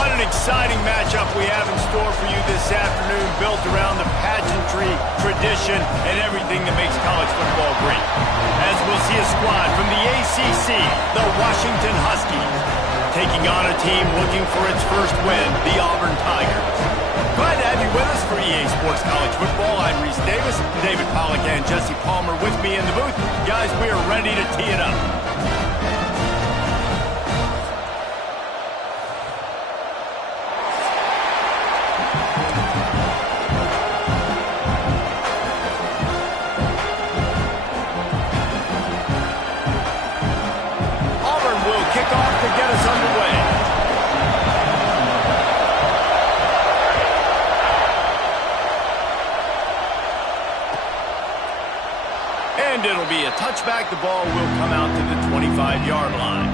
What an exciting matchup we have in store for you this afternoon, built around the pageantry, tradition, and everything that makes college football great. As we'll see a squad from the ACC, the Washington Huskies, taking on a team looking for its first win, the Auburn Tigers. Glad to have you with us for EA Sports College Football. I'm Reese Davis, David Pollack and Jesse Palmer with me in the booth. Guys, we are ready to tee it up. And it'll be a touchback. The ball will come out to the 25-yard line.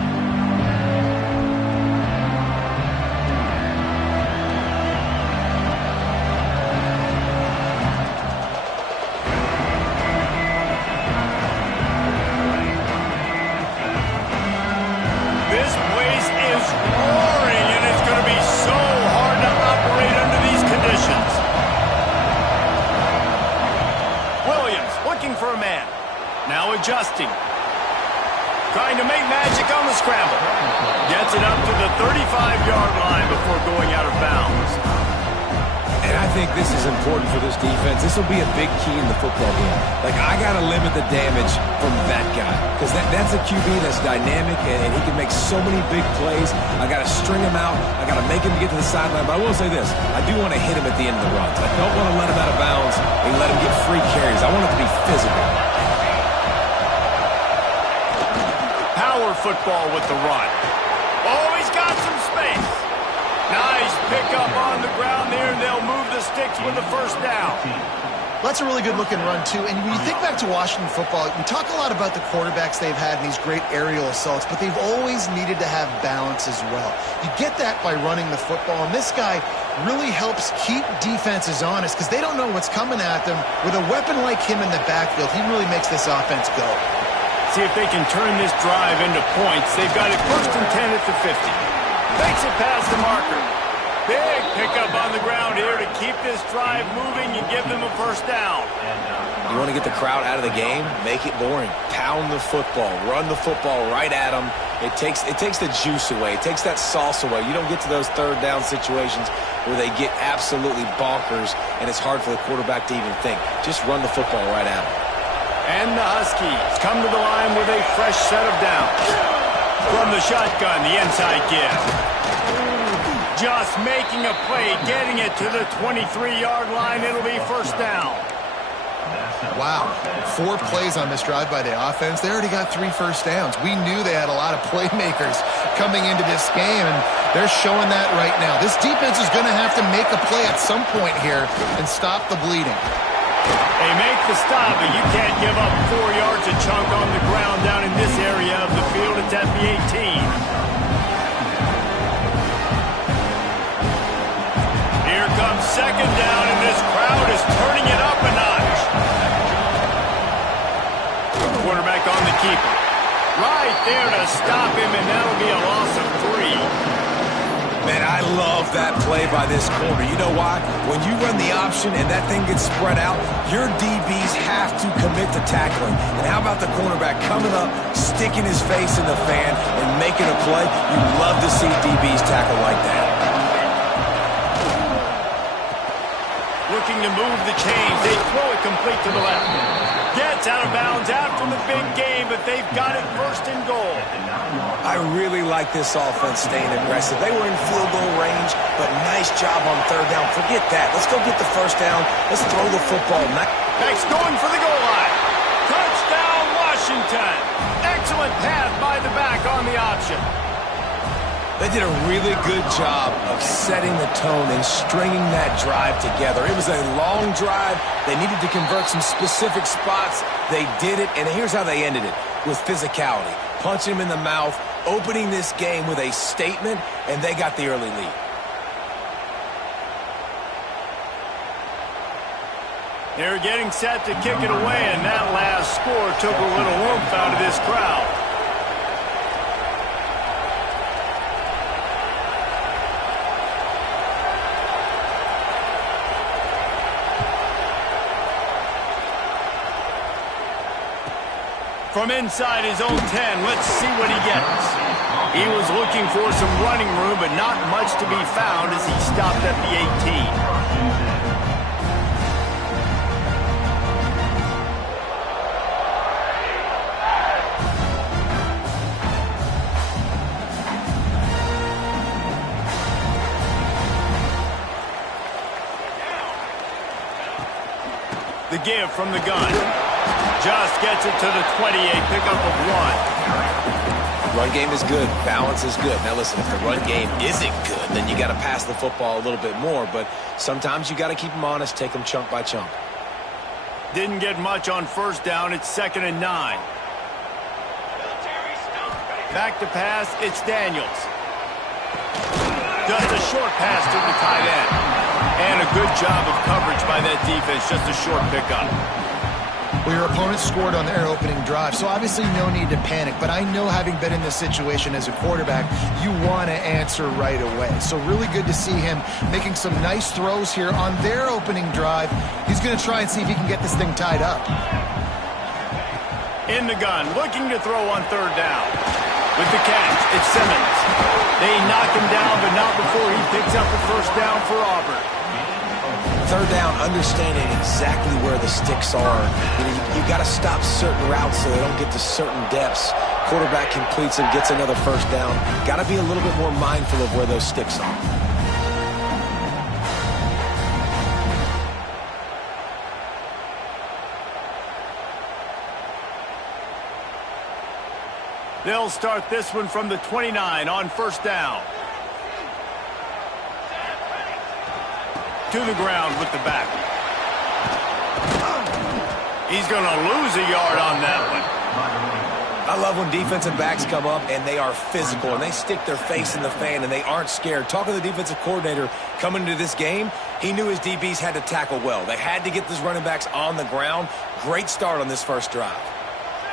This place is roaring, and it's going to be so hard to operate under these conditions. Williams looking for a man. Now adjusting. Trying to make magic on the scramble. Gets it up to the 35-yard line before going out of bounds. And I think this is important for this defense. This will be a big key in the football game. Like, I got to limit the damage from that guy. Because that's a QB that's dynamic, and he can make so many big plays. I got to string him out. I got to make him get to the sideline. But I will say this. I do want to hit him at the end of the runs. I don't want to let him out of bounds and let him get free carries. I want it to be physical. Football with the run. Oh, he's got some space. Nice pickup on the ground there, and they'll move the sticks with the first down. That's a really good-looking run, too. And when you think back to Washington football, we talk a lot about the quarterbacks they've had in these great aerial assaults, but they've always needed to have balance as well. You get that by running the football, and this guy really helps keep defenses honest because they don't know what's coming at them. With a weapon like him in the backfield, he really makes this offense go. See if they can turn this drive into points. They've got it 1st and 10 at the 50. Makes it past the marker. Big pickup on the ground here to keep this drive moving and give them a first down. You want to get the crowd out of the game? Make it boring. Pound the football. Run the football right at them. It takes the juice away. It takes that sauce away. You don't get to those third down situations where they get absolutely bonkers and it's hard for the quarterback to even think. Just run the football right at them. And the Huskies come to the line with a fresh set of downs. From the shotgun, the inside give. Just making a play, getting it to the 23-yard line. It'll be first down. Wow. 4 plays on this drive by the offense. They already got 3 first downs. We knew they had a lot of playmakers coming into this game, and they're showing that right now. This defense is going to have to make a play at some point here and stop the bleeding. They make the stop, but you can't give up 4 yards a chunk on the ground down in this area of the field. It's at the 18. Here comes second down, and this crowd is turning it up a notch. Quarterback on the keeper. Right there to stop him, and that'll be a loss of 3. Man, I love that play by this corner. You know why? When you run the option and that thing gets spread out, your DBs have to commit to tackling. And how about the cornerback coming up, sticking his face in the fan, and making a play? You love to see DBs tackle like that. Looking to move the chains. They throw it complete to the left. Gets out of bounds after the big game, but they've got it 1st and goal. I really like this offense staying aggressive. They were in field goal range, but nice job on third down. Forget that. Let's go get the first down. Let's throw the football. Next, going for the goal line. Touchdown, Washington. Excellent pass by the back on the option. They did a really good job of setting the tone and stringing that drive together. It was a long drive. They needed to convert some specific spots. They did it, and here's how they ended it, with physicality. Punching him in the mouth, opening this game with a statement, and they got the early lead. They're getting set to kick it away, and that last score took a little oomph out of this crowd. From inside his own 10, let's see what he gets. He was looking for some running room, but not much to be found as he stopped at the 18. The give from the gun. Just gets it to the 28, pickup of 1. Run game is good. Balance is good. Now listen, if the run game isn't good, then you got to pass the football a little bit more. But sometimes you got to keep them honest, take them chunk by chunk. Didn't get much on first down. It's 2nd and 9. Back to pass. It's Daniels. Just a short pass to the tight end. And a good job of coverage by that defense. Just a short pickup. Well, your opponent scored on their opening drive, so obviously no need to panic. But I know, having been in this situation as a quarterback, you want to answer right away. So really good to see him making some nice throws here on their opening drive. He's going to try and see if he can get this thing tied up. In the gun, looking to throw on 3rd down. With the catch, it's Simmons. They knock him down, but not before he picks up the 1st down for Auburn. 3rd down, understanding exactly where the sticks are. You got to stop certain routes so they don't get to certain depths. Quarterback completes and gets another 1st down. Got to be a little bit more mindful of where those sticks are. They'll start this one from the 29 on 1st down. To the ground with the back. He's going to lose a yard on that one. I love when defensive backs come up and they are physical and they stick their face in the fan and they aren't scared. Talking to the defensive coordinator coming into this game, he knew his DBs had to tackle well. They had to get these running backs on the ground. Great start on this first drive.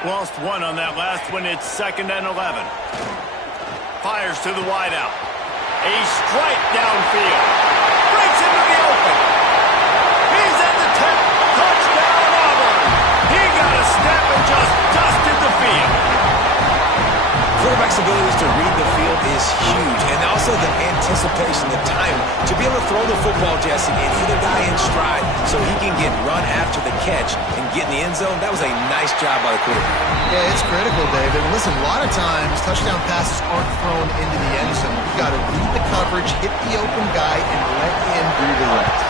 Lost 1 on that last one. It's 2nd and 11. Fires to the wideout. A strike downfield. Breaks into the open. He's at the 10. Touchdown, Auburn. He got a step and just dusted the field. Quarterback's abilities to read the field is huge, and also the anticipation, the time to be able to throw the football, Jesse, and hit a guy in stride so he can get run after the catch and get in the end zone. That was a nice job by the quarterback. Yeah, it's critical, David. And listen, a lot of times touchdown passes aren't thrown into the end zone. You got to read the coverage, hit the open guy, and let him do the rest.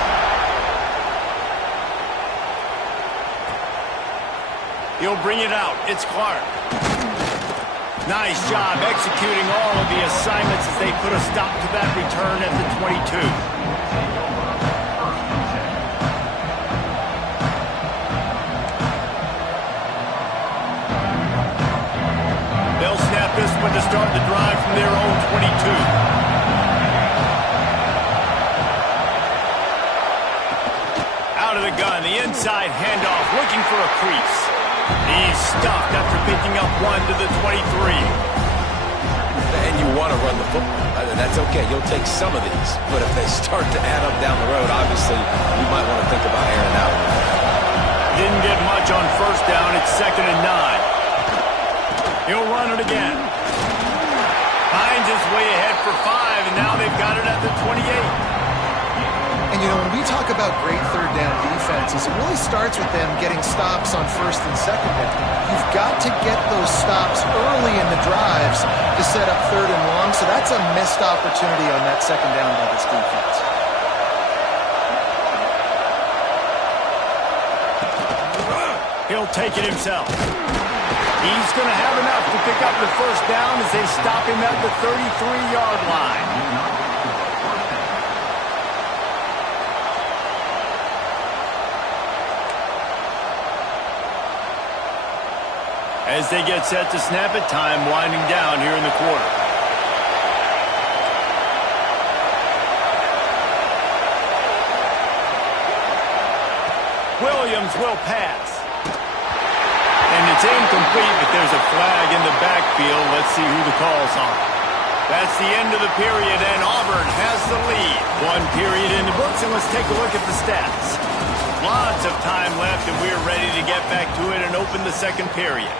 He'll bring it out. It's Clark. Nice job executing all of the assignments as they put a stop to that return at the 22. They'll snap this one to start the drive from their own 22. Out of the gun, the inside handoff, looking for a crease. He's stuffed after picking up 1 to the 23. And you want to run the football. That's okay. You'll take some of these. But if they start to add up down the road, obviously, you might want to think about airing out. Didn't get much on 1st down. It's 2nd and 9. He'll run it again. Finds his way ahead for 5, and now they've got it at the 28. And, you know, when we talk about great 3rd down defenses, it really starts with them getting stops on 1st and 2nd down. You've got to get those stops early in the drives to set up 3rd and long, so that's a missed opportunity on that 2nd down by this defense. He'll take it himself. He's going to have enough to pick up the 1st down as they stop him at the 33-yard line. As they get set to snap it, time winding down here in the quarter. Williams will pass. And it's incomplete, but there's a flag in the backfield. Let's see who the call's on. That's the end of the period, and Auburn has the lead. 1 period in the books, and let's take a look at the stats. Lots of time left, and we're ready to get back to it and open the 2nd period.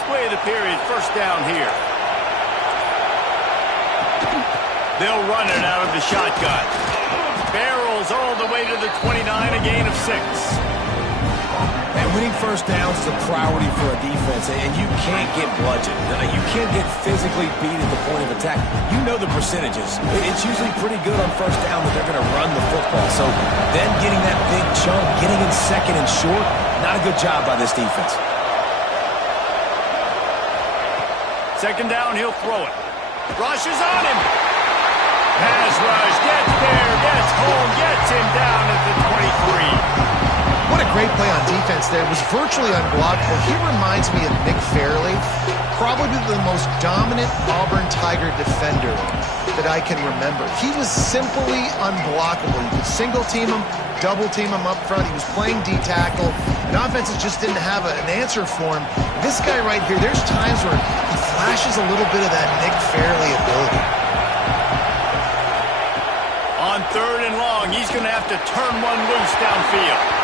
First play of the period, first down here. They'll run it out of the shotgun. Barrels all the way to the 29, a gain of 6. And winning first downs is a priority for a defense, and you can't get bludgeoned. You can't get physically beat at the point of attack. You know the percentages. It's usually pretty good on first down that they're going to run the football. So then getting that big chunk, getting in second and short, not a good job by this defense. Second down, he'll throw it. Rush is on him. Pass rush, gets there, gets home, gets him down at the 23. What a great play on defense there. It was virtually unblockable. He reminds me of Nick Fairley, probably the most dominant Auburn Tiger defender that I can remember. He was simply unblockable. You could single team him, double team him up front. He was playing D-tackle, and offenses just didn't have an answer for him. This guy right here, there's times where he flashes a little bit of that Nick Fairley ability. On third and long, he's going to have to turn one loose downfield.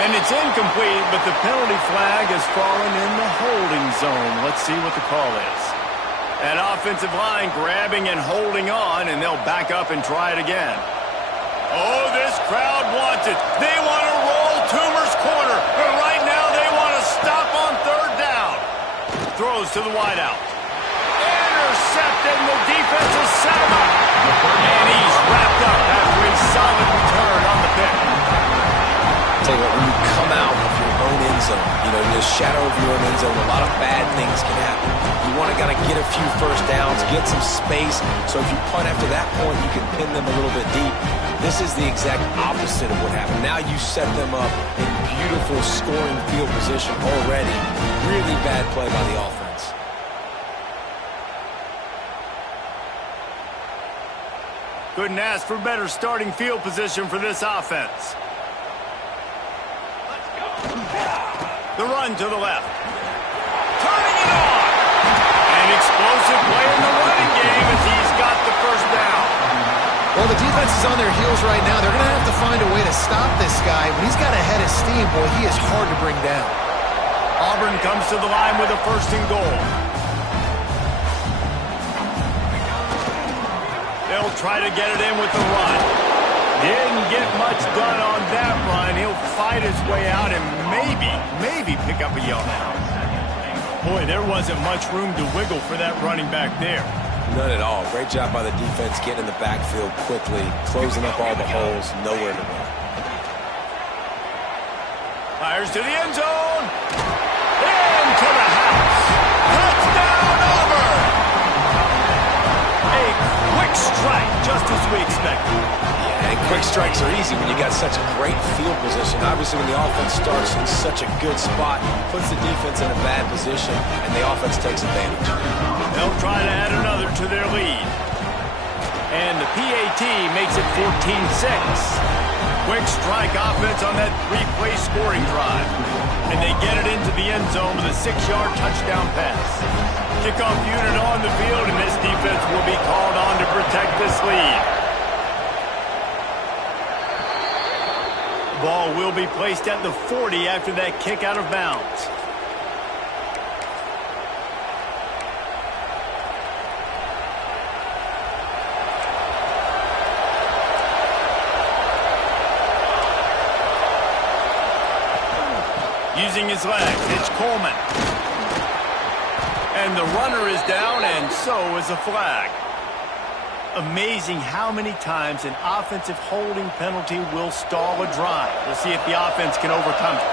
And it's incomplete, but the penalty flag has fallen in the holding zone. Let's see what the call is. That offensive line grabbing and holding on, and they'll back up and try it again. Oh, this crowd wants it. They want to roll Toomer's corner, but right now they want to stop on third down. Throws to the wideout. Intercepted, and the defense has set him up. And he's wrapped up after a solid return on the pick. Tell you what, when you come out of your own end zone, the shadow of your own end zone, a lot of bad things can happen. You want to kind of get a few first downs, get some space, so if you punt after that point, you can pin them a little bit deep. This is the exact opposite of what happened. Now you set them up in beautiful scoring field position already. Really bad play by the offense. Couldn't ask for better starting field position for this offense. The run to the left. Turning it on. An explosive play in the running game as he's got the first down. Well, the defense is on their heels right now. They're going to have to find a way to stop this guy. When he's got a head of steam, boy, he is hard to bring down. Auburn comes to the line with a first and goal. They'll try to get it in with the run. Didn't get much done on that run. He'll fight his way out and maybe pick up a yard. Boy, there wasn't much room to wiggle for that running back there. None at all. Great job by the defense getting in the backfield quickly, closing up all the holes, nowhere to run. Fires to the end zone. Into the house. Touchdown, Auburn! A quick strike, just as we expected. And quick strikes are easy when you got such a great field position. Obviously, when the offense starts in such a good spot, puts the defense in a bad position, and the offense takes advantage. They'll try to add another to their lead. And the PAT makes it 14-6. Quick strike offense on that three-play scoring drive. And they get it into the end zone with a 6-yard touchdown pass. Kickoff unit on the field, and this defense will be called on to protect this lead. Ball will be placed at the 40 after that kick out of bounds. Using his legs, it's Coleman. And the runner is down, and so is a flag. Amazing how many times an offensive holding penalty will stall a drive. We'll see if the offense can overcome it.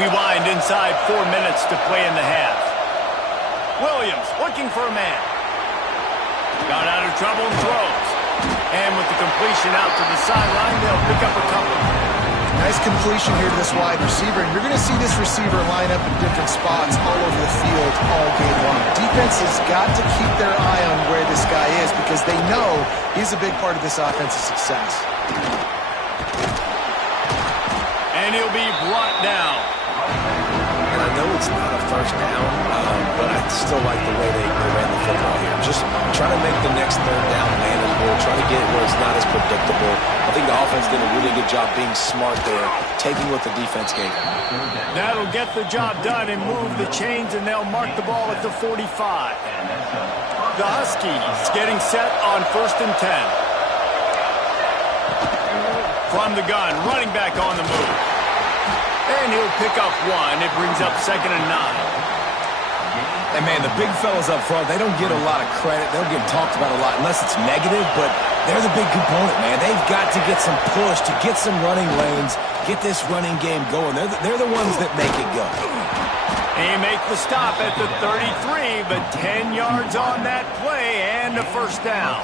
We wind inside 4 minutes to play in the half. Williams looking for a man. Got out of trouble and throws. And with the completion out to the sideline, they'll pick up a couple. Nice completion here to this wide receiver, and you're going to see this receiver line up in different spots all over the field all game long. Defense has got to keep their eye on where this guy is because they know he's a big part of this offense's success. And he'll be brought down. And I know it's not a first down, but I still like the way they ran the football here. Just try to make the next third down manageable, try to get it where it's not as predictable. I think the offense did a really good job being smart there, taking what the defense gave them. That'll get the job done and move the chains, and they'll mark the ball at the 45. The Huskies getting set on 1st and 10. From the gun, running back on the move. And he'll pick up 1. It brings up 2nd and 9. And, man, the big fellas up front, they don't get a lot of credit. They don't get talked about a lot unless it's negative, but they're the big component, man. They've got to get some push, to get some running lanes, get this running game going. They're the ones that make it go. He make the stop at the 33, but 10 yards on that play and a first down.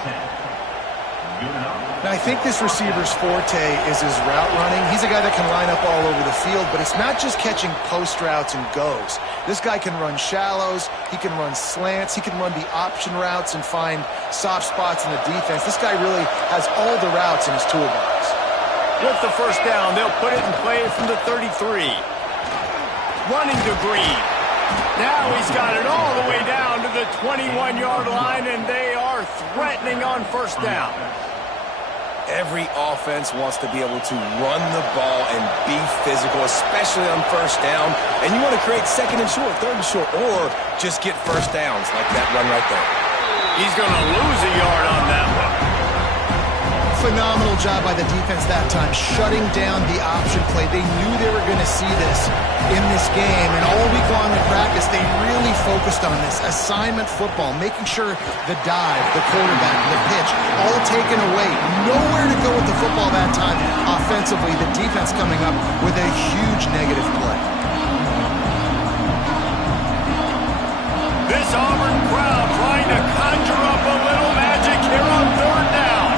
Now, I think this receiver's forte is his route running. He's a guy that can line up all over the field, but it's not just catching post routes and goes. This guy can run shallows, he can run slants, he can run the option routes and find soft spots in the defense. This guy really has all the routes in his toolbox. With the first down, they'll put it in play from the 33. Running to Green. Now he's got it all the way down to the 21-yard line, and they are threatening on first down. Every offense wants to be able to run the ball and be physical, especially on first down. And you want to create 2nd and short, 3rd and short, or just get first downs like that run right there. He's going to lose a yard on that one. Phenomenal job by the defense that time, shutting down the option play. They knew they were going to see this in this game, and all week long in practice, they really focused on this assignment football, making sure the dive, the quarterback, the pitch, all taken away. Nowhere to go with the football that time offensively. The defense coming up with a huge negative play. This Auburn crowd trying to conjure up a little magic here on 3rd down.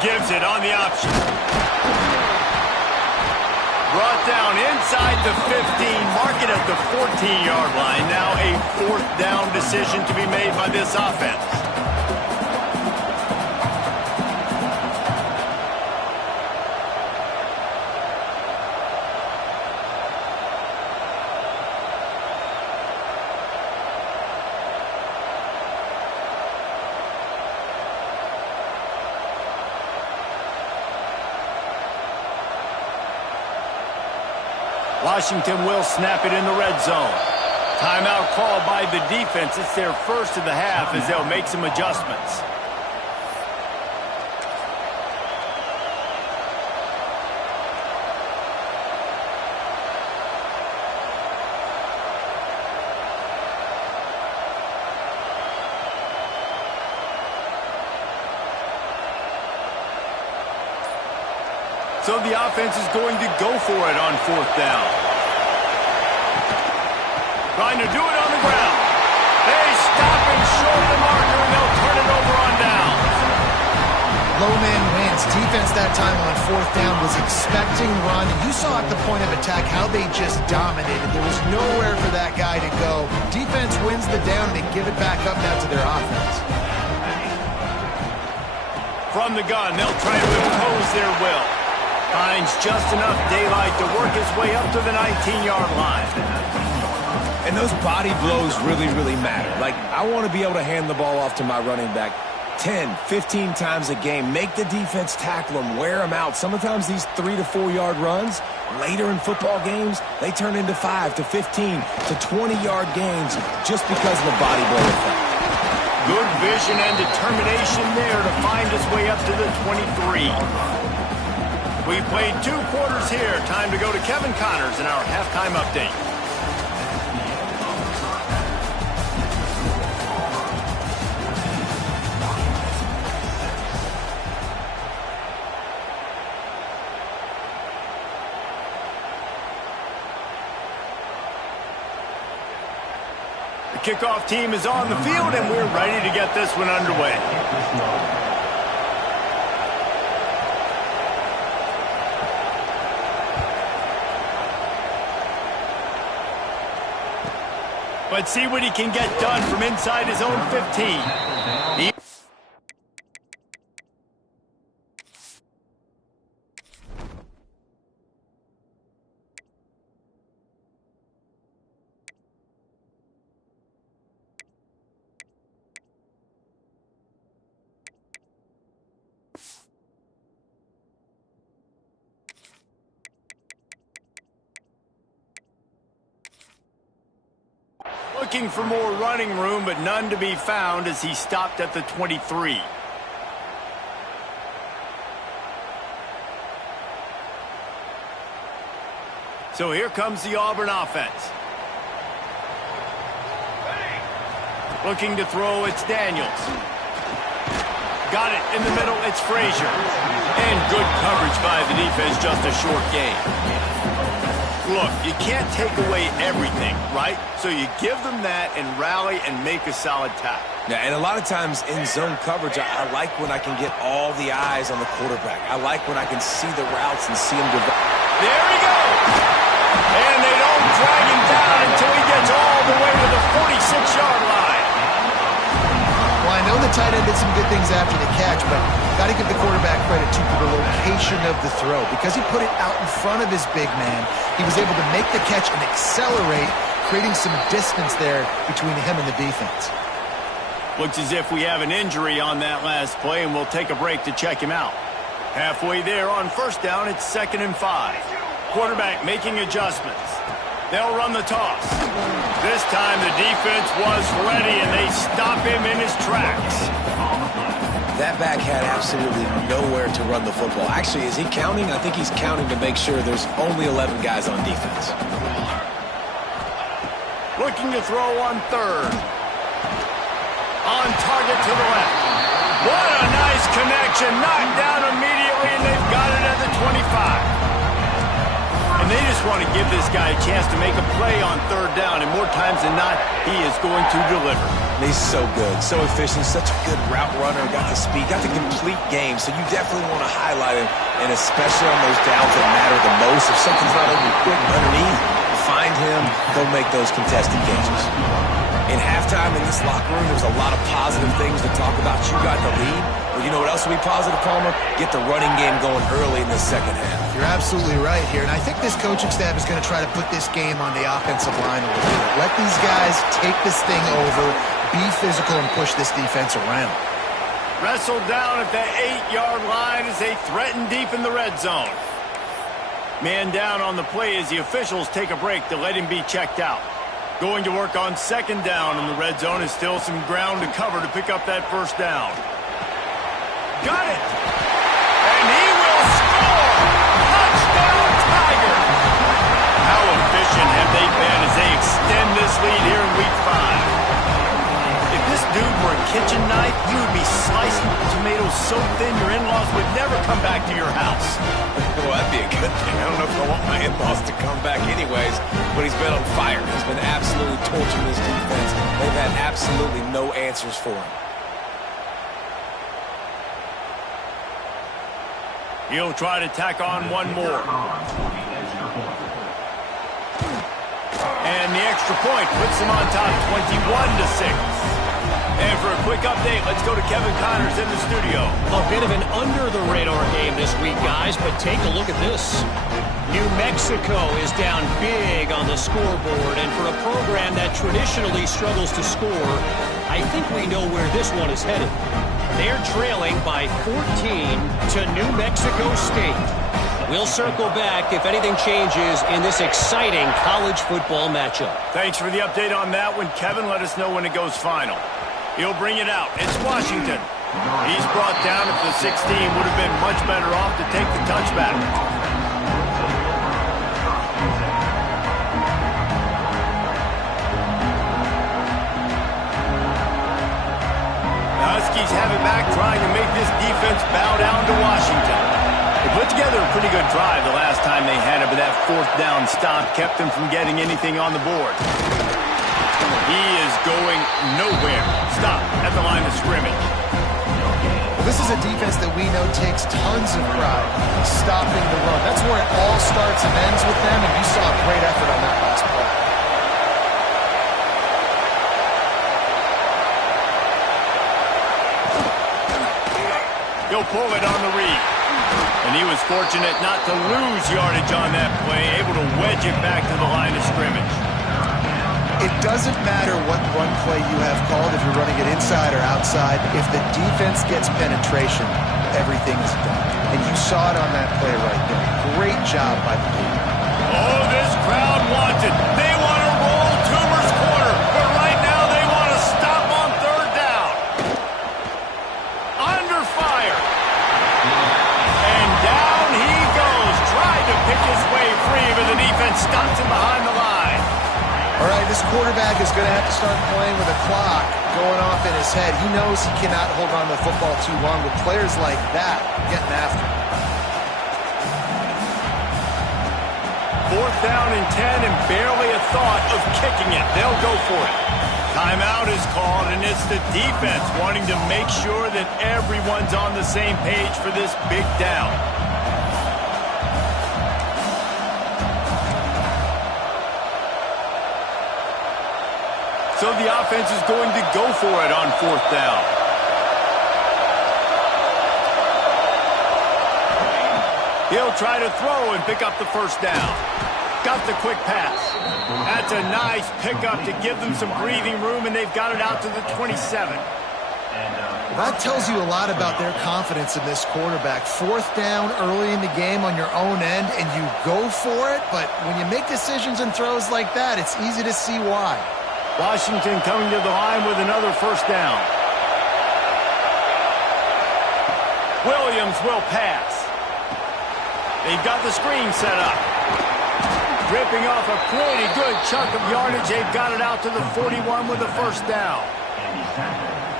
Gives it on the option. Brought down inside the 15, mark it at the 14-yard line. Now a 4th down decision to be made by this offense. Washington will snap it in the red zone. Timeout called by the defense. It's their first of the half as they'll make some adjustments. So the offense is going to go for it on 4th down. Trying to do it on the ground. They stop him short of the marker, and they'll turn it over on down. Low man wins. Defense that time on 4th down was expecting run. And you saw at the point of attack how they just dominated. There was nowhere for that guy to go. Defense wins the down. They give it back up now to their offense. From the gun, they'll try to impose their will. Finds just enough daylight to work his way up to the 19-yard line. And those body blows really, really matter. Like, I want to be able to hand the ball off to my running back 10, 15 times a game. Make the defense tackle them, wear them out. Sometimes these 3 to 4 yard runs, later in football games, they turn into 5 to 15 to 20-yard gains just because of the body blow effect. Good vision and determination there to find his way up to the 23. We played 2 quarters here. Time to go to Kevin Connors in our halftime update. The kickoff team is on the field, and we're ready to get this one underway. Let's see what he can get done from inside his own 15. looking for more running room, but none to be found as he stopped at the 23. So here comes the Auburn offense. Looking to throw, it's Daniels. Got it in the middle, it's Frazier. And good coverage by the defense, just a short gain. Look, you can't take away everything, right? So you give them that and rally and make a solid tackle. Yeah, and a lot of times in zone coverage, I like when I can get all the eyes on the quarterback. I like when I can see the routes and see him develop. There he goes! And they don't drag him down until he gets all the way to the 46-yard line. Well, I know the tight end did some good things after the catch, but got to give the quarterback credit, too, for the location of the throw. Because he put it out in front of his big man, he was able to make the catch and accelerate, creating some distance there between him and the defense. Looks as if we have an injury on that last play, and we'll take a break to check him out. Halfway there on first down, it's 2nd and 5. Quarterback making adjustments. They'll run the toss. This time the defense was ready, and they stop him in his tracks. That back had absolutely nowhere to run the football. Actually, is he counting? I think he's counting to make sure there's only 11 guys on defense. Looking to throw on 3rd. On target to the left. What a nice connection. Knocked down immediately, and they've got it at the 25. And they just want to give this guy a chance to make a play on 3rd down, and more times than not, he is going to deliver. He's so good, so efficient, such a good route runner, got the speed, got the complete game, so you definitely want to highlight him, and especially on those downs that matter the most. If something's not open quick underneath, find him, go make those contested catches. In halftime in this locker room, there's a lot of positive things to talk about. You got the lead. Well, you know what else will be positive, Palmer? Get the running game going early in the second half. You're absolutely right here, and I think this coaching staff is going to try to put this game on the offensive line a little bit. Let these guys take this thing over, be physical, and push this defense around. Wrestled down at the 8-yard line as they threaten deep in the red zone. Man down on the play as the officials take a break to let him be checked out. Going to work on 2nd down in the red zone is still some ground to cover to pick up that first down. Got it! And he will score! Touchdown, Tiger! How efficient have they been as they extend this lead here in Week 5? If this dude were a kitchen knife, you would be slicing tomatoes so thin your in-laws would never come back to your house. Well, that'd be a good thing. I don't know if I want my in-laws to come back anyways, but he's been on fire. He's been absolutely torching this defense. They've had absolutely no answers for him. He'll try to tack on one more. And the extra point puts them on top 21-6. And for a quick update, let's go to Kevin Connors in the studio. A bit of an under-the-radar game this week, guys, but take a look at this. New Mexico is down big on the scoreboard, and for a program that traditionally struggles to score, I think we know where this one is headed. They're trailing by 14 to New Mexico State. We'll circle back if anything changes in this exciting college football matchup. Thanks for the update on that one, Kevin. Let us know when it goes final. He'll bring it out. It's Washington. He's brought down at the 16. Would have been much better off to take the touchback. The Huskies have it back, trying to make this defense bow down to Washington. They put together a pretty good drive the last time they had it, but that 4th down stop kept them from getting anything on the board. He is going nowhere. Stop at the line of scrimmage. Well, this is a defense that we know takes tons of pride in stopping the run. That's where it all starts and ends with them, and you saw a great effort on that last play. He'll pull it on the read. And he was fortunate not to lose yardage on that play, able to wedge it back to the line of scrimmage. It doesn't matter what run play you have called, if you're running it inside or outside. If the defense gets penetration, everything is done. And you saw it on that play right there. Great job by the team. Oh, this crowd wants it. They want to roll Toomer's corner. But right stops him behind the line. All right, this quarterback is going to have to start playing with a clock going off in his head. He knows he cannot hold on to the football too long with players like that getting after him. 4th down and 10 and barely a thought of kicking it. They'll go for it. Timeout is called, and it's the defense wanting to make sure that everyone's on the same page for this big down. So the offense is going to go for it on 4th down. He'll try to throw and pick up the 1st down. Got the quick pass. That's a nice pickup to give them some breathing room, and they've got it out to the 27. That tells you a lot about their confidence in this quarterback. 4th down early in the game on your own end, and you go for it, but when you make decisions and throws like that, it's easy to see why. Washington coming to the line with another 1st down. Williams will pass. They've got the screen set up. Ripping off a pretty good chunk of yardage. They've got it out to the 41 with the 1st down.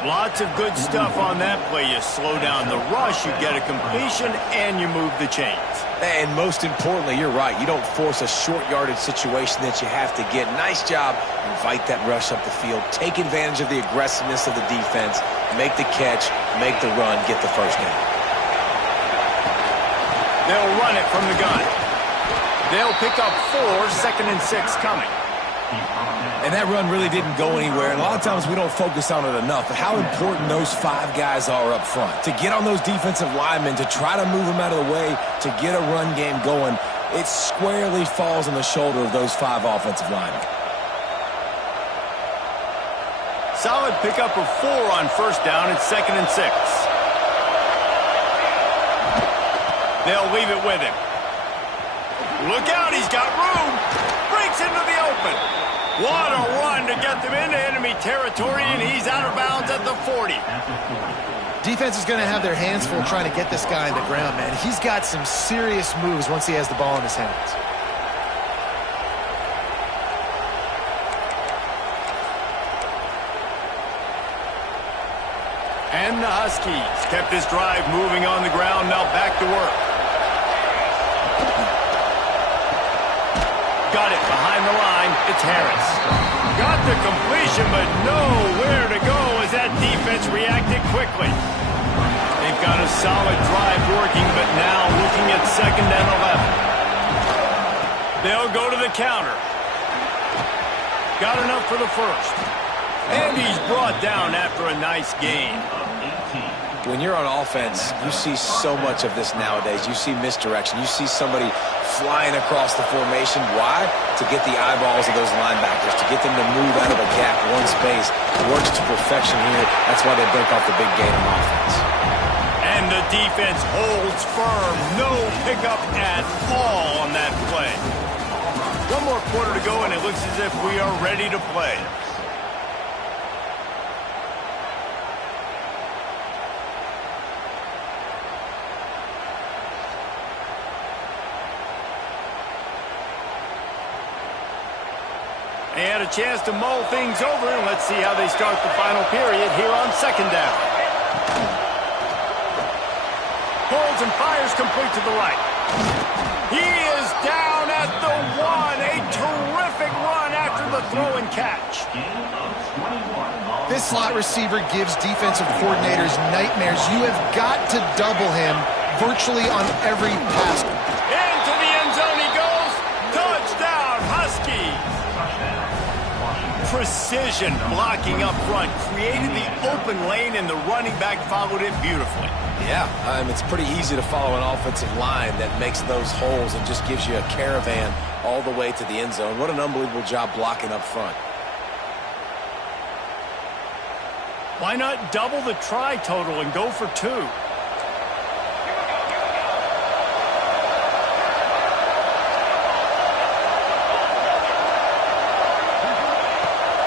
Lots of good stuff on that play. You slow down the rush, you get a completion, and you move the chains. And most importantly, you're right. You don't force a short yardage situation that you have to get. Nice job. Invite that rush up the field. Take advantage of the aggressiveness of the defense. Make the catch. Make the run. Get the 1st down. They'll run it from the gun. They'll pick up 4, 2nd and 6 coming. And that run really didn't go anywhere. And a lot of times we don't focus on it enough. But how important those 5 guys are up front. To get on those defensive linemen, to try to move them out of the way, to get a run game going, it squarely falls on the shoulder of those 5 offensive linemen. Solid pickup of 4 on 1st down and 2nd and 6. They'll leave it with him. Look out, he's got room. Breaks into the open. What a run to get them into enemy territory, and he's out of bounds at the 40. Defense is going to have their hands full trying to get this guy on the ground, man. He's got some serious moves once he has the ball in his hands. And the Huskies kept this drive moving on the ground, now back to work. Got it behind the line. It's Harris. Got the completion, but nowhere to go as that defense reacted quickly. They've got a solid drive working, but now looking at 2nd and 11. They'll go to the counter. Got enough for the 1st. And he's brought down after a nice gain. When you're on offense, you see so much of this nowadays. You see misdirection. You see somebody flying across the formation. Why? To get the eyeballs of those linebackers, to get them to move out of a gap, one space. It works to perfection here. That's why they break off the big game on offense. And the defense holds firm. No pickup at all on that play. One more quarter to go, and it looks as if we are ready to play. They had a chance to mull things over, and let's see how they start the final period here on 2nd down. Pulls and fires complete to the right. He is down at the 1. A terrific run after the throw and catch. This slot receiver gives defensive coordinators nightmares. You have got to double him virtually on every pass. Into the end zone he goes. Touchdown, Huskies. Precision blocking up front created the open lane, and the running back followed it beautifully. Yeah, it's pretty easy to follow an offensive line that makes those holes and just gives you a caravan all the way to the end zone. What an unbelievable job blocking up front. Why not double the try total and go for 2?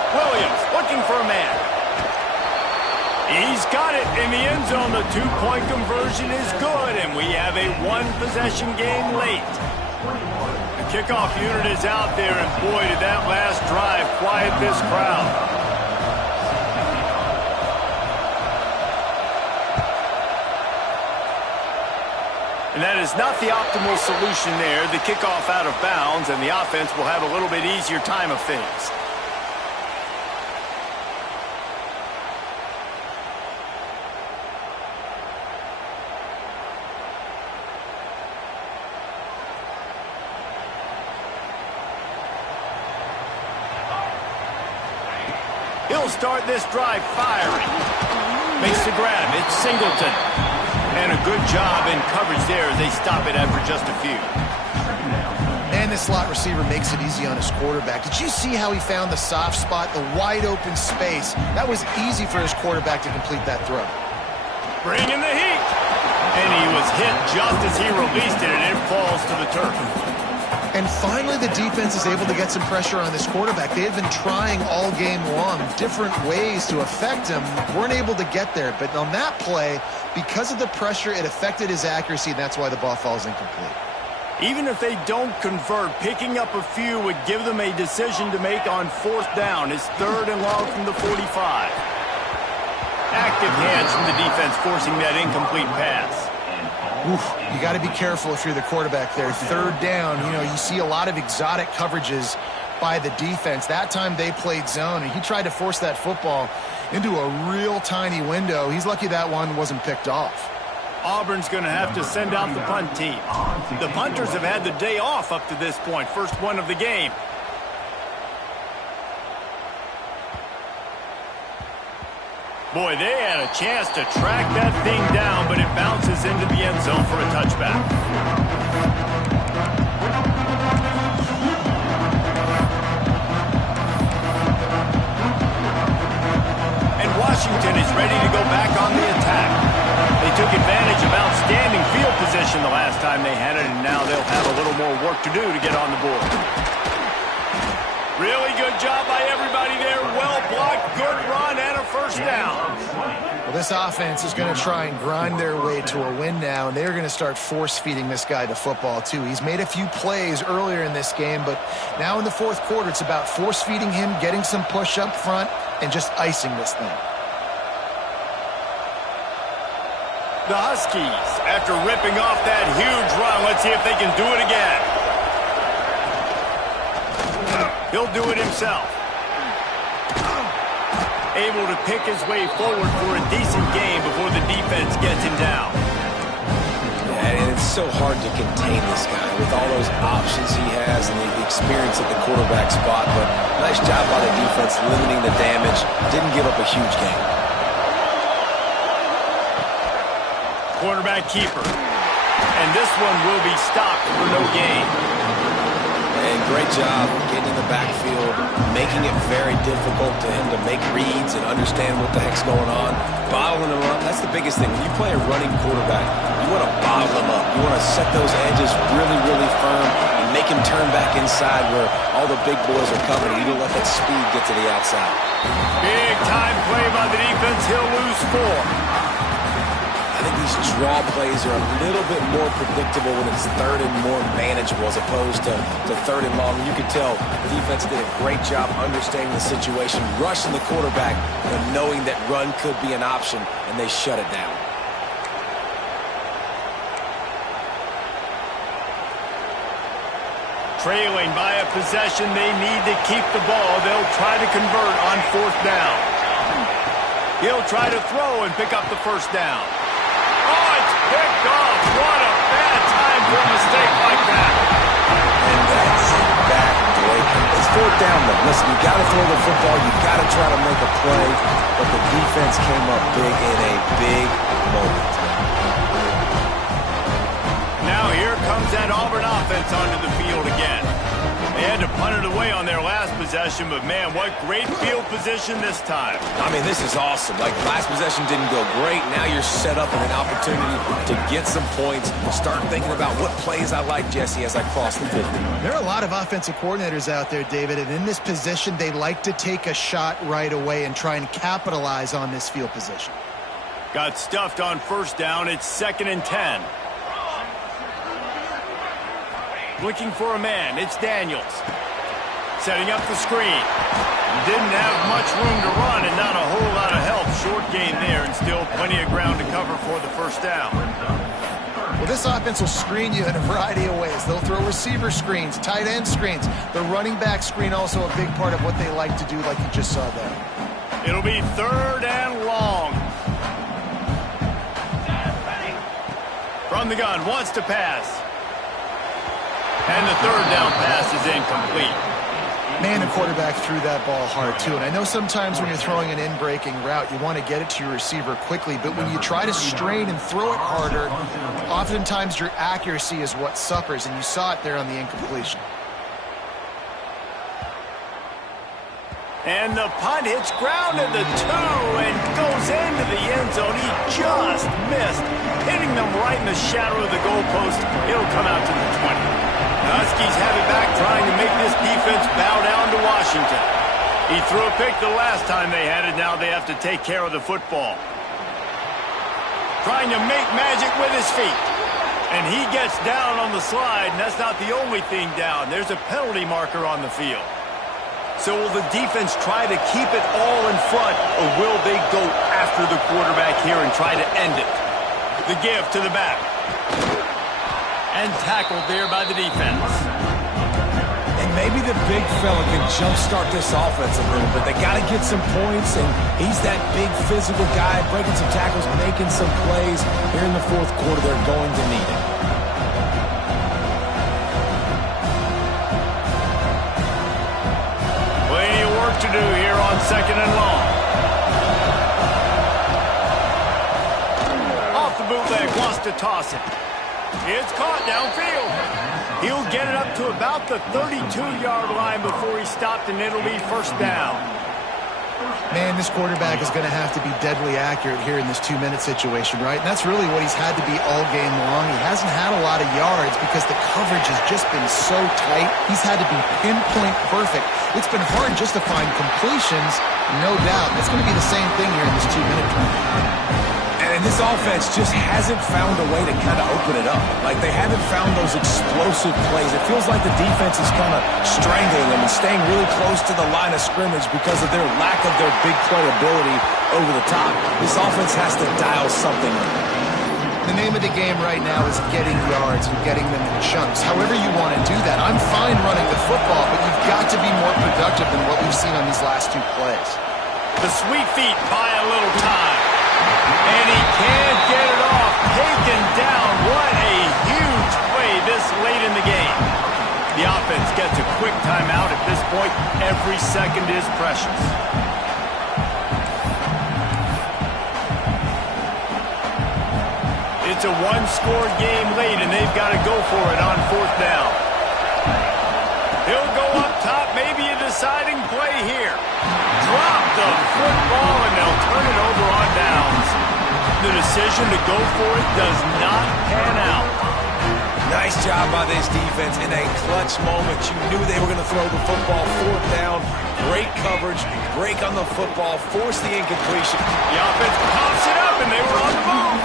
Williams looking for a man. He's got it in the end zone. The 2-point conversion is good, and we have a 1-possession game late. The Kickoff unit is out there, and boy, did that last drive quiet this crowd. And that is not the optimal solution there. The kickoff out of bounds, and the offense will have a little bit easier time of things. He'll start this drive firing. Makes the grab. It's Singleton. And a good job in coverage there as they stop it after just a few. And the slot receiver makes it easy on his quarterback. Did you see how he found the soft spot, the wide open space? That was easy for his quarterback to complete that throw. Bring in the heat. And he was hit just as he released it, and it falls to the turf. And finally, the defense is able to get some pressure on this quarterback. They had been trying all game long different ways to affect him. Weren't able to get there. But on that play, because of the pressure, it affected his accuracy, and that's why the ball falls incomplete. Even if they don't convert, picking up a few would give them a decision to make on 4th down. It's 3rd and long from the 45. Active hands from the defense forcing that incomplete pass. Oof, you got to be careful if you're the quarterback there. 3rd down, you know, you see a lot of exotic coverages by the defense. That time they played zone, and he tried to force that football into a real tiny window. He's lucky that one wasn't picked off. Auburn's going to have to send out the punt team. The punters have had the day off up to this point. First one of the game. Boy, they had a chance to track that thing down, but it bounces into the end zone for a touchback. And Washington is ready to go back on the attack. They took advantage of outstanding field position the last time they had it, and now they'll have a little more work to do to get on the board. Really good job by everybody there. Well blocked, good run, and a 1st down. Well, this offense is going to try and grind their way to a win now, and they're going to start force-feeding this guy the football, too. He's made a few plays earlier in this game, but now in the 4th quarter, it's about force-feeding him, getting some push up front, and just icing this thing. The Huskies, after ripping off that huge run, let's see if they can do it again. He'll do it himself. Able to pick his way forward for a decent game before the defense gets him down. Yeah, and it's so hard to contain this guy with all those options he has and the experience at the quarterback spot. But nice job by the defense limiting the damage. Didn't give up a huge game. Quarterback keeper. And this one will be stopped for no gain. And great job getting in the backfield, making it very difficult to him to make reads and understand what the heck's going on. Bottling him up, that's the biggest thing. When you play a running quarterback, you want to bottle him up. You want to set those edges really, really firm and make him turn back inside where all the big boys are covering. You don't let that speed get to the outside. Big time play by the defense. He'll lose 4. I think these draw plays are a little bit more predictable when it's 3rd and more manageable as opposed to 3rd and long. You can tell the defense did a great job understanding the situation, rushing the quarterback, and knowing that run could be an option, and they shut it down. Trailing by a possession, they need to keep the ball. They'll try to convert on 4th down. He'll try to throw and pick up the 1st down. Oh, it's picked off. What a bad time for a mistake like that. And that's back-breaking. It's 4th down, though. Listen, you got to throw the football. You got to try to make a play. But the defense came up big in a big moment. Now here comes that Auburn offense onto the field again. They had to punt it away on their last possession, but man, what great field position this time. I mean, this is awesome. Like, last possession didn't go great. Now you're set up with an opportunity to get some points. Start thinking about what plays I like, Jesse, as I cross the 50. There are a lot of offensive coordinators out there, David, and in this position, they like to take a shot right away and try and capitalize on this field position. Got stuffed on 1st down. It's 2nd and 10. Looking for a man. It's Daniels. Setting up the screen. Didn't have much room to run and not a whole lot of help. Short gain there and still plenty of ground to cover for the first down. Well, this offense will screen you in a variety of ways. They'll throw receiver screens, tight end screens. The running back screen also a big part of what they like to do, like you just saw there. It'll be 3rd and long. From the gun, wants to pass. And the 3rd down pass is incomplete. Man, the quarterback threw that ball hard, too. And I know sometimes when you're throwing an in-breaking route, you want to get it to your receiver quickly. But when you try to strain and throw it harder, oftentimes your accuracy is what suffers. And you saw it there on the incompletion. And the punt hits ground at the 2 and goes into the end zone. He just missed, hitting them right in the shadow of the goalpost. It'll come out to the 20. The Huskies have it back, trying to make this defense bow down to Washington. He threw a pick the last time they had it. Now they have to take care of the football. Trying to make magic with his feet. And he gets down on the slide, and that's not the only thing down. There's a penalty marker on the field. So will the defense try to keep it all in front, or will they go after the quarterback here and try to end it? The give to the back. And tackled there by the defense. And maybe the big fella can jumpstart this offense a little bit. They got to get some points, and he's that big physical guy, breaking some tackles, making some plays. Here in the 4th quarter, they're going to need it. Plenty of work to do here on 2nd and long. Off the bootleg, wants to toss it. It's caught downfield. He'll get it up to about the 32-yard line before he stopped, and it'll be 1st down. Man, this quarterback is going to have to be deadly accurate here in this 2-minute situation, right? And that's really what he's had to be all game long. He hasn't had a lot of yards because the coverage has just been so tight. He's had to be pinpoint perfect. It's been hard just to find completions, no doubt. It's going to be the same thing here in this 2-minute drill. And this offense just hasn't found a way to kind of open it up. Like, they haven't found those explosive plays. It feels like the defense is kind of strangling them and staying really close to the line of scrimmage because of their lack of their big play ability over the top. This offense has to dial something up. The name of the game right now is getting yards and getting them in chunks. However you want to do that. I'm fine running the football, but you've got to be more productive than what we've seen on these last 2 plays. The sweet feet buy a little time. And he can't get it off. Taken down. What a huge play this late in the game. The offense gets a quick timeout. At this point, every second is precious. It's a 1-score game late, and they've got to go for it on 4th down. He'll go up top, maybe a deciding play here. Drop the football, and they'll turn it over on downs. The decision to go for it does not pan out. Nice job by this defense in a clutch moment. You knew they were going to throw the football. 4th down, great coverage, break on the football, force the incompletion. The offense pops it up, and they were on the move.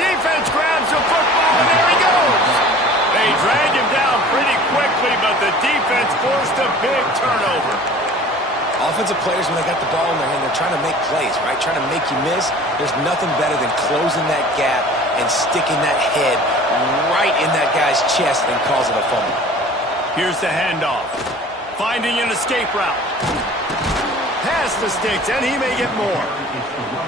Defense grabs the football, and there he goes. They drag him down pretty quickly, but the defense forced a big turnover. Offensive players, when they got the ball in their hand, they're trying to make plays, right? Trying to make you miss. There's nothing better than closing that gap and sticking that head right in that guy's chest and causing a fumble. Here's the handoff. Finding an escape route. Pass the sticks, and he may get more.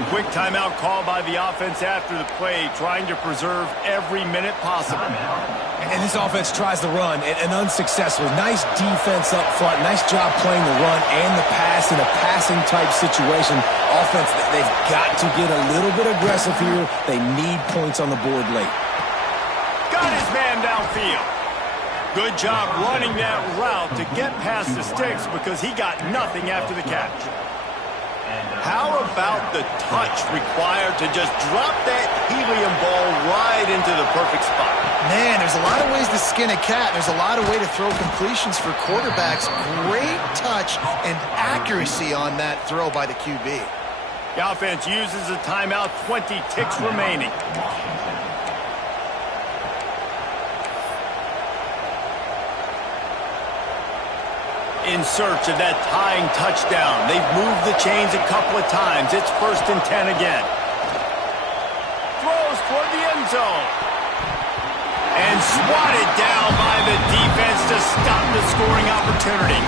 Quick timeout call by the offense after the play, trying to preserve every minute possible. And this offense tries to run, and unsuccessfully. Nice defense up front. Nice job playing the run and the pass in a passing-type situation. Offense, they've got to get a little bit aggressive here. They need points on the board late. Got his man downfield. Good job running that route to get past the sticks because he got nothing after the catch. How about the touch required to just drop that helium ball right into the perfect spot? Man, there's a lot of ways to skin a cat. There's a lot of ways to throw completions for quarterbacks. Great touch and accuracy on that throw by the QB. The offense uses a timeout, 20 ticks remaining. in search of that tying touchdown. They've moved the chains a couple of times. It's 1st and 10 again. Throws toward the end zone. And swatted down by the defense to stop the scoring opportunity.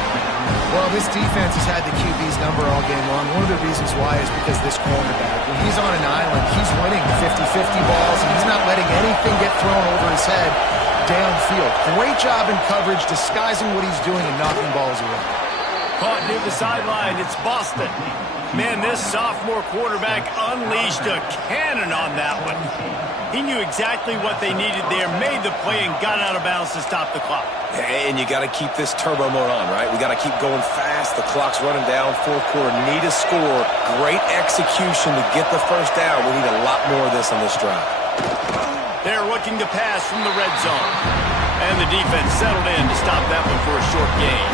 Well, this defense has had the QB's number all game long. One of the reasons why is because this cornerback, when he's on an island, he's winning 50-50 balls, and he's not letting anything get thrown over his head downfield. Great job in coverage, disguising what he's doing and knocking balls away. Caught near the sideline. It's Boston. Man, this sophomore quarterback unleashed a cannon on that one. He knew exactly what they needed there, made the play, and got out of bounds to stop the clock. And you got to keep this turbo mode on, right? We got to keep going fast. The clock's running down. 4th quarter, need a score. Great execution to get the first down. We need a lot more of this on this drive. They're looking to pass from the red zone. And the defense settled in to stop that one for a short gain.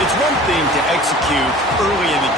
It's one thing to execute early in the